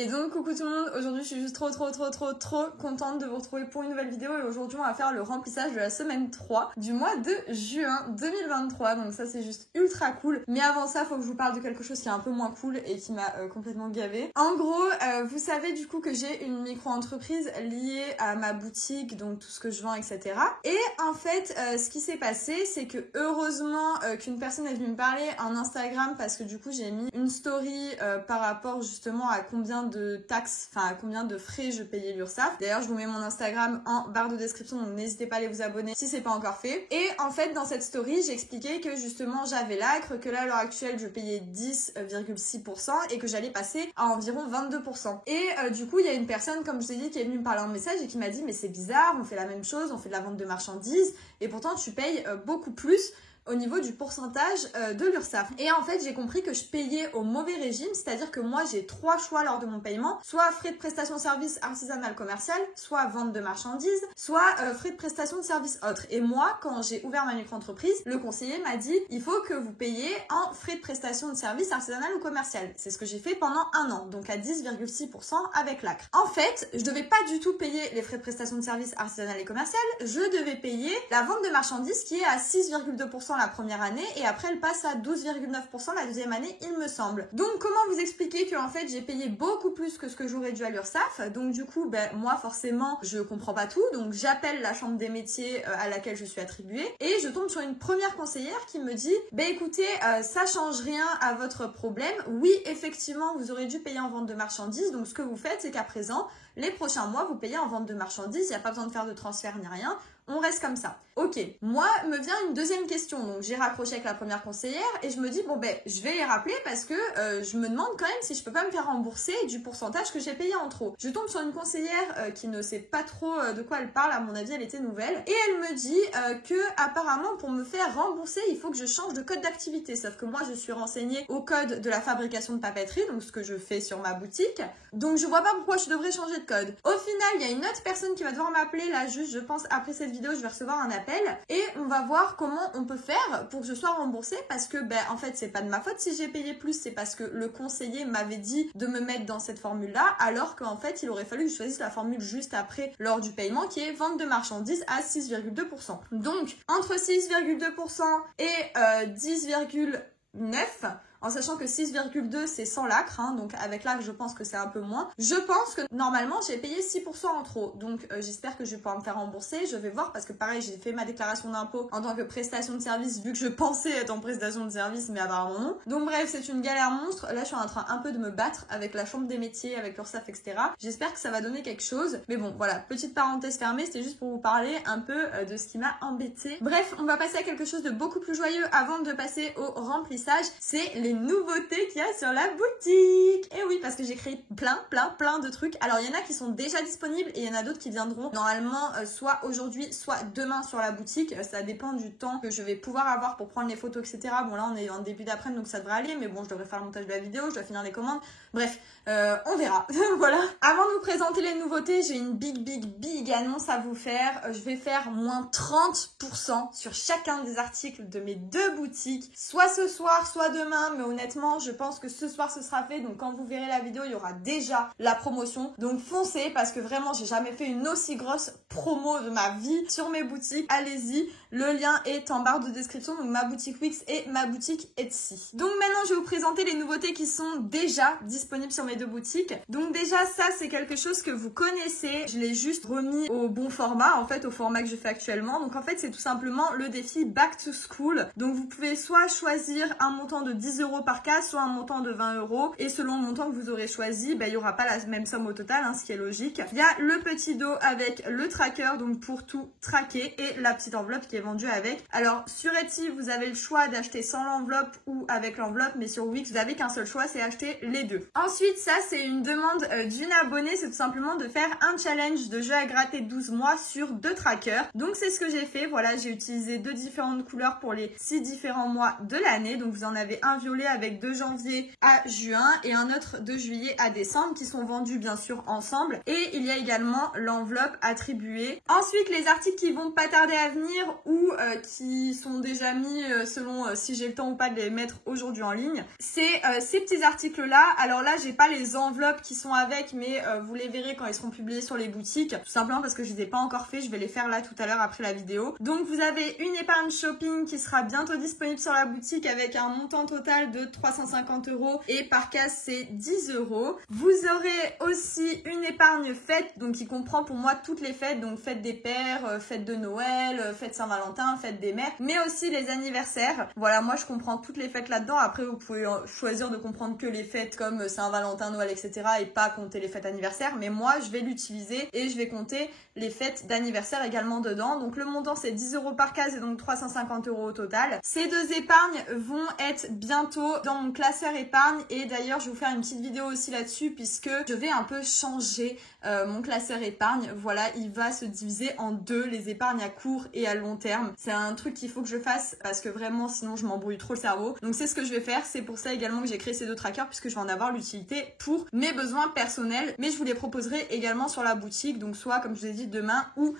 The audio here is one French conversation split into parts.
Et donc coucou tout le monde, aujourd'hui je suis juste trop contente de vous retrouver pour une nouvelle vidéo et aujourd'hui on va faire le remplissage de la semaine 3 du mois de juin 2023, donc ça c'est juste ultra cool. Mais avant ça faut que je vous parle de quelque chose qui est un peu moins cool et qui m'a complètement gavée. En gros, vous savez du coup que j'ai une micro-entreprise liée à ma boutique, donc tout ce que je vends, etc. Et en fait, ce qui s'est passé, c'est que heureusement qu'une personne est venue me parler en Instagram parce que du coup j'ai mis une story par rapport justement à combien de taxes, enfin à combien de frais je payais l'URSSAF. D'ailleurs je vous mets mon Instagram en barre de description, donc n'hésitez pas à aller vous abonner si c'est pas encore fait. Et en fait dans cette story j'ai expliqué que justement j'avais l'acre, que là à l'heure actuelle je payais 10,6% et que j'allais passer à environ 22%. Et du coup il y a une personne, comme je vous ai dit, qui est venue me parler en message et qui m'a dit mais c'est bizarre, on fait la même chose, on fait de la vente de marchandises et pourtant tu payes beaucoup plus au niveau du pourcentage de l'URSSAF. Et en fait, j'ai compris que je payais au mauvais régime, c'est-à-dire que moi, j'ai 3 choix lors de mon paiement, soit frais de prestation de service artisanal commercial, soit vente de marchandises, soit frais de prestation de service autres. Et moi, quand j'ai ouvert ma micro-entreprise, le conseiller m'a dit, il faut que vous payiez en frais de prestation de service artisanal ou commercial. C'est ce que j'ai fait pendant un an, donc à 10,6% avec l'ACRE. En fait, je devais pas du tout payer les frais de prestation de service artisanal et commercial, je devais payer la vente de marchandises qui est à 6,2% la première année et après elle passe à 12,9% la deuxième année il me semble. Donc comment vous expliquer que en fait j'ai payé beaucoup plus que ce que j'aurais dû à l'URSSAF. Donc du coup moi forcément je comprends pas tout, donc j'appelle la chambre des métiers à laquelle je suis attribuée et je tombe sur une première conseillère qui me dit écoutez ça change rien à votre problème, oui effectivement vous aurez dû payer en vente de marchandises, donc ce que vous faites c'est qu'à présent les prochains mois vous payez en vente de marchandises, il n'y a pas besoin de faire de transfert ni rien. On reste comme ça. Ok, moi me vient une deuxième question, donc j'ai raccroché avec la première conseillère et je me dis je vais les rappeler parce que je me demande quand même si je peux pas me faire rembourser du pourcentage que j'ai payé en trop. Je tombe sur une conseillère qui ne sait pas trop de quoi elle parle, à mon avis elle était nouvelle, et elle me dit que apparemment pour me faire rembourser il faut que je change de code d'activité, sauf que moi je suis renseignée au code de la fabrication de papeterie, donc ce que je fais sur ma boutique, donc je vois pas pourquoi je devrais changer de code. Au final il y a une autre personne qui va devoir m'appeler là juste je pense après cette vidéo, je vais recevoir un appel et on va voir comment on peut faire pour que je sois remboursée parce que en fait c'est pas de ma faute si j'ai payé plus, c'est parce que le conseiller m'avait dit de me mettre dans cette formule là alors qu'en fait il aurait fallu que je choisisse la formule juste après lors du paiement qui est vente de marchandises à 6,2%. Donc entre 6,2% et 10,9%, en sachant que 6,2 c'est sans l'ACRE, donc avec l'ACRE je pense que c'est un peu moins. Je pense que normalement j'ai payé 6% en trop, donc j'espère que je vais pouvoir me faire rembourser, je vais voir parce que pareil j'ai fait ma déclaration d'impôt en tant que prestation de service vu que je pensais être en prestation de service mais apparemment non. Donc bref c'est une galère monstre, là je suis en train un peu de me battre avec la chambre des métiers, avec l'URSSAF etc. J'espère que ça va donner quelque chose, mais bon voilà, petite parenthèse fermée, c'était juste pour vous parler un peu de ce qui m'a embêtée. Bref, on va passer à quelque chose de beaucoup plus joyeux avant de passer au remplissage, c'est les nouveautés qu'il y a sur la boutique. Et oui, parce que j'ai créé plein de trucs. Alors il y en a qui sont déjà disponibles et il y en a d'autres qui viendront normalement soit aujourd'hui soit demain sur la boutique, ça dépend du temps que je vais pouvoir avoir pour prendre les photos etc. Bon là on est en début d'après-midi donc ça devrait aller, mais bon je devrais faire le montage de la vidéo, je dois finir les commandes, bref on verra. Voilà. Avant de vous présenter les nouveautés, j'ai une big annonce à vous faire. Je vais faire moins 30% sur chacun des articles de mes deux boutiques, soit ce soir soit demain, mais honnêtement je pense que ce soir ce sera fait, donc quand vous verrez la vidéo il y aura déjà la promotion, donc foncez parce que vraiment j'ai jamais fait une aussi grosse promo de ma vie sur mes boutiques. Allez-y, le lien est en barre de description, donc ma boutique Wix et ma boutique Etsy. Donc maintenant je vais vous présenter les nouveautés qui sont déjà disponibles sur mes deux boutiques. Donc déjà ça c'est quelque chose que vous connaissez, je l'ai juste remis au bon format, en fait au format que je fais actuellement. Donc en fait c'est tout simplement le défi Back to School, donc vous pouvez soit choisir un montant de 10 € par cas, soit un montant de 20 € et selon le montant que vous aurez choisi, il n'y aura pas la même somme au total, ce qui est logique. Il y a le petit dos avec le tracker, donc pour tout traquer, et la petite enveloppe qui est vendue avec. Alors sur Etsy vous avez le choix d'acheter sans l'enveloppe ou avec l'enveloppe, mais sur Wix vous n'avez qu'un seul choix, c'est acheter les deux. Ensuite ça c'est une demande d'une abonnée, c'est tout simplement de faire un challenge de jeu à gratter 12 mois sur 2 trackers. Donc c'est ce que j'ai fait, voilà, j'ai utilisé 2 différentes couleurs pour les 6 différents mois de l'année, donc vous en avez un violet isolé avec de janvier à juin et un autre de juillet à décembre qui sont vendus bien sûr ensemble. Et il y a également l'enveloppe attribuée. Ensuite, les articles qui vont pas tarder à venir ou qui sont déjà mis selon si j'ai le temps ou pas de les mettre aujourd'hui en ligne, c'est ces petits articles là. Alors là, j'ai pas les enveloppes qui sont avec, mais vous les verrez quand ils seront publiés sur les boutiques, tout simplement parce que je les ai pas encore fait. Je vais les faire là tout à l'heure après la vidéo. Donc vous avez une épargne shopping qui sera bientôt disponible sur la boutique avec un montant total de 350 € et par case c'est 10 €. Vous aurez aussi une épargne fête, donc qui comprend pour moi toutes les fêtes, donc fête des pères, fête de Noël, fête Saint-Valentin, fête des mères, mais aussi les anniversaires. Voilà, moi je comprends toutes les fêtes là-dedans. Après vous pouvez choisir de comprendre que les fêtes comme Saint-Valentin, Noël, etc. et pas compter les fêtes anniversaires, mais moi je vais l'utiliser et je vais compter les fêtes d'anniversaire également dedans. Donc le montant c'est 10 € par case et donc 350 € au total. Ces deux épargnes vont être bientôt dans mon classeur épargne et d'ailleurs je vais vous faire une petite vidéo aussi là-dessus puisque je vais un peu changer mon classeur épargne. Voilà, il va se diviser en deux, les épargnes à court et à long terme. C'est un truc qu'il faut que je fasse parce que vraiment sinon je m'embrouille trop le cerveau. Donc c'est ce que je vais faire, c'est pour ça également que j'ai créé ces deux trackers puisque je vais en avoir l'utilité pour mes besoins personnels, mais je vous les proposerai également sur la boutique, donc soit comme je vous ai dit demain ou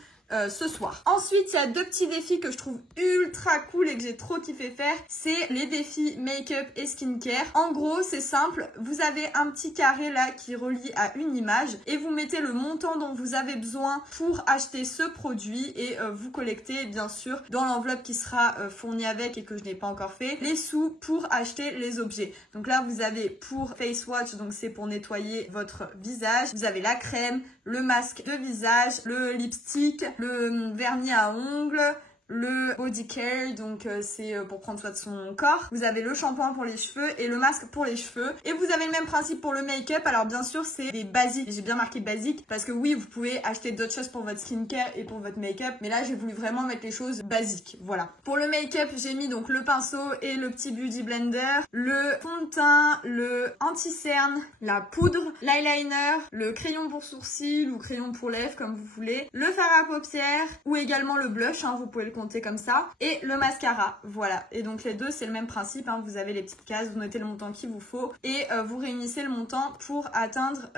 ce soir. Ensuite, il y a deux petits défis que je trouve ultra cool et que j'ai trop kiffé faire. C'est les défis make-up et skincare. En gros, c'est simple. Vous avez un petit carré là qui relie à une image et vous mettez le montant dont vous avez besoin pour acheter ce produit et vous collectez bien sûr dans l'enveloppe qui sera fournie avec et que je n'ai pas encore fait les sous pour acheter les objets. Donc là, vous avez pour face wash, donc c'est pour nettoyer votre visage. Vous avez la crème, le masque de visage, le lipstick, le vernis à ongles, le body care, donc c'est pour prendre soin de son corps. Vous avez le shampoing pour les cheveux et le masque pour les cheveux. Et vous avez le même principe pour le make-up. Alors bien sûr, c'est des basiques. J'ai bien marqué basique parce que oui, vous pouvez acheter d'autres choses pour votre skincare et pour votre make-up. Mais là, j'ai voulu vraiment mettre les choses basiques. Voilà. Pour le make-up, j'ai mis donc le pinceau et le petit beauty blender, le fond de teint, le anti-cerne, la poudre, l'eyeliner, le crayon pour sourcils ou crayon pour lèvres comme vous voulez, le fard à paupières ou également le blush, hein, vous pouvez le compter comme ça, et le mascara. Voilà, et donc les deux c'est le même principe, hein. Vous avez les petites cases, vous notez le montant qu'il vous faut et vous réunissez le montant pour atteindre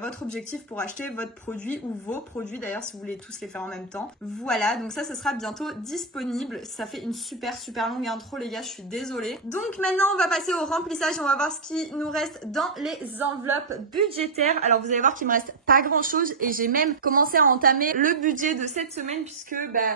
votre objectif pour acheter votre produit ou vos produits d'ailleurs si vous voulez tous les faire en même temps. Voilà, donc ça ce sera bientôt disponible. Ça fait une super longue intro les gars, je suis désolée. Donc maintenant on va passer au remplissage, on va voir ce qui nous reste dans les enveloppes budgétaires. Alors vous allez voir qu'il me reste pas grand chose et j'ai même commencé à entamer le budget de cette semaine puisque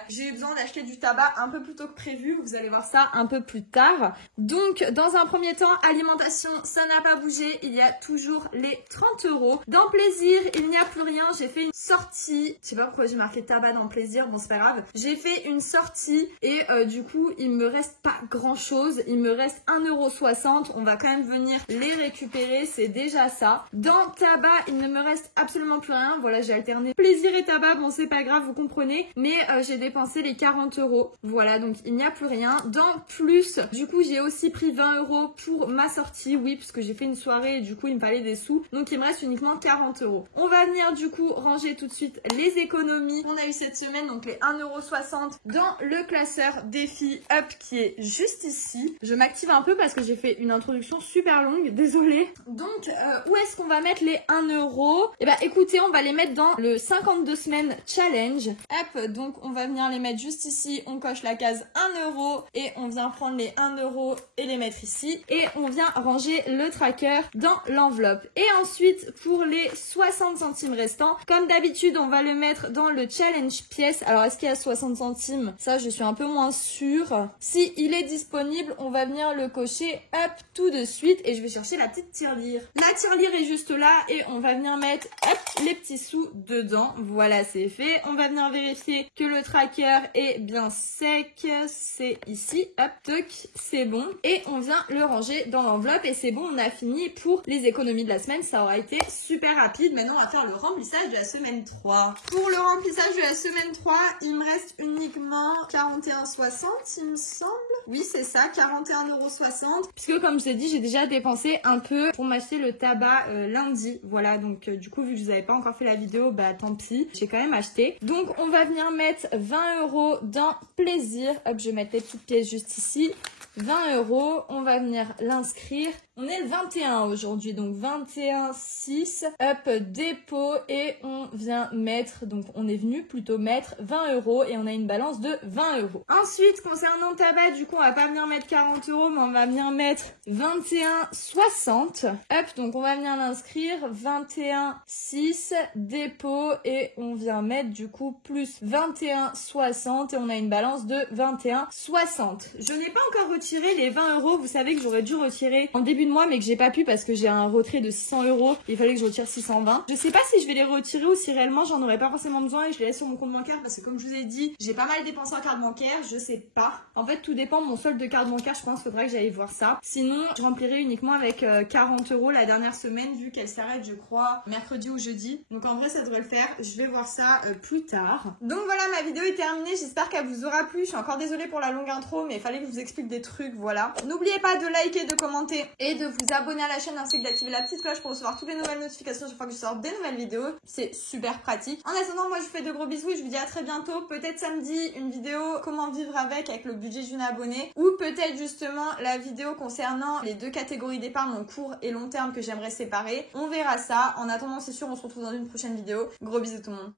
j'ai eu besoin d'acheter du tabac un peu plus tôt que prévu. Vous allez voir ça un peu plus tard. Donc dans un premier temps, alimentation, ça n'a pas bougé. Il y a toujours les 30 €. Dans plaisir, il n'y a plus rien. J'ai fait une sortie. Je sais pas pourquoi j'ai marqué tabac dans plaisir. Bon, c'est pas grave. J'ai fait une sortie et du coup, il me reste pas grand chose. Il me reste 1,60 €. On va quand même venir les récupérer. C'est déjà ça. Dans tabac, il ne me reste absolument plus rien. Voilà, j'ai alterné plaisir et tabac. Bon, c'est pas grave, vous comprenez. Mais j'ai dépensé les 40 €. Voilà, donc il n'y a plus rien. Dans plus, du coup, j'ai aussi pris 20 € pour ma sortie. Oui, puisque j'ai fait une soirée et du coup, il me fallait des sous. Donc, il me reste uniquement 40 €. On va venir du coup ranger tout de suite les économies qu'on a eu cette semaine. Donc, les 1,60 € dans le classeur défi up qui est juste ici. Je m'active un peu parce que j'ai fait une introduction super longue. Désolée. Donc, où est-ce qu'on va mettre les 1 €? Eh ben, écoutez, on va les mettre dans le 52 semaines challenge. Hop, donc on va venir les mettre juste ici. On coche la case 1 € et on vient prendre les 1 € et les mettre ici. Et on vient ranger le tracker dans l'enveloppe. Et ensuite, pour les 60 centimes restants, comme d'habitude, on va le mettre dans le challenge pièce. Alors, est-ce qu'il y a 60 centimes? Ça, je suis un peu moins sûre. Si il est disponible, on va venir le cocher hop tout de suite. Et je vais chercher la petite tirelire. La tirelire est juste là et on va venir mettre hop les petits sous dedans. Voilà, c'est fait. On va venir vérifier que le tracker est bien sec. C'est ici. Hop, toc, c'est bon. Et on vient le ranger dans l'enveloppe et c'est bon, on a fini pour les économies de la semaine. Ça aura été super rapide. Maintenant, on va faire le remplissage de la semaine 3. Pour le remplissage de la semaine 3, il me reste uniquement 41,60 il me semble. Oui, c'est ça, 41,60 €. Puisque comme je vous ai dit, j'ai déjà dépensé un peu pour m'acheter le tabac lundi. Voilà, donc du coup, vu que je vous avais pas encore fait la vidéo, bah tant pis. J'ai quand même acheté. Donc, on va venir mettre 20 € dans plaisir. Hop, je vais mettre les petites pièces juste ici. 20 €. On va venir l'inscrire. On est le 21 aujourd'hui, donc 21,6, hop, dépôt, et on vient mettre, donc on est venu plutôt mettre 20 € et on a une balance de 20 €. Ensuite, concernant tabac, du coup, on va pas venir mettre 40 €, mais on va venir mettre 21,60. Hop, donc on va venir l'inscrire, 21,6, dépôt, et on vient mettre du coup plus 21,60 et on a une balance de 21,60. Je n'ai pas encore retiré les 20 €, vous savez que j'aurais dû retirer en début de mois mais que j'ai pas pu parce que j'ai un retrait de 600 €. Il fallait que je retire 620. Je sais pas si je vais les retirer ou si réellement j'en aurais pas forcément besoin et je les laisse sur mon compte bancaire parce que comme je vous ai dit, j'ai pas mal dépensé en carte bancaire, je sais pas. En fait, tout dépend de mon solde de carte bancaire, je pense, faudrait que j'aille voir ça. Sinon, je remplirai uniquement avec 40 € la dernière semaine vu qu'elle s'arrête, je crois, mercredi ou jeudi. Donc en vrai, ça devrait le faire. Je vais voir ça plus tard. Donc voilà, ma vidéo est terminée. J'espère qu'elle vous aura plu. Je suis encore désolée pour la longue intro, mais il fallait que je vous explique des trucs, voilà. N'oubliez pas de liker, de commenter et de vous abonner à la chaîne ainsi que d'activer la petite cloche pour recevoir toutes les nouvelles notifications chaque fois que je sors des nouvelles vidéos. C'est super pratique. En attendant, moi je vous fais de gros bisous et je vous dis à très bientôt. Peut-être samedi, une vidéo comment vivre avec le budget d'une abonnée, ou peut-être justement la vidéo concernant les deux catégories d'épargne, donc court et long terme, que j'aimerais séparer. On verra ça. En attendant, c'est sûr, on se retrouve dans une prochaine vidéo. Gros bisous tout le monde.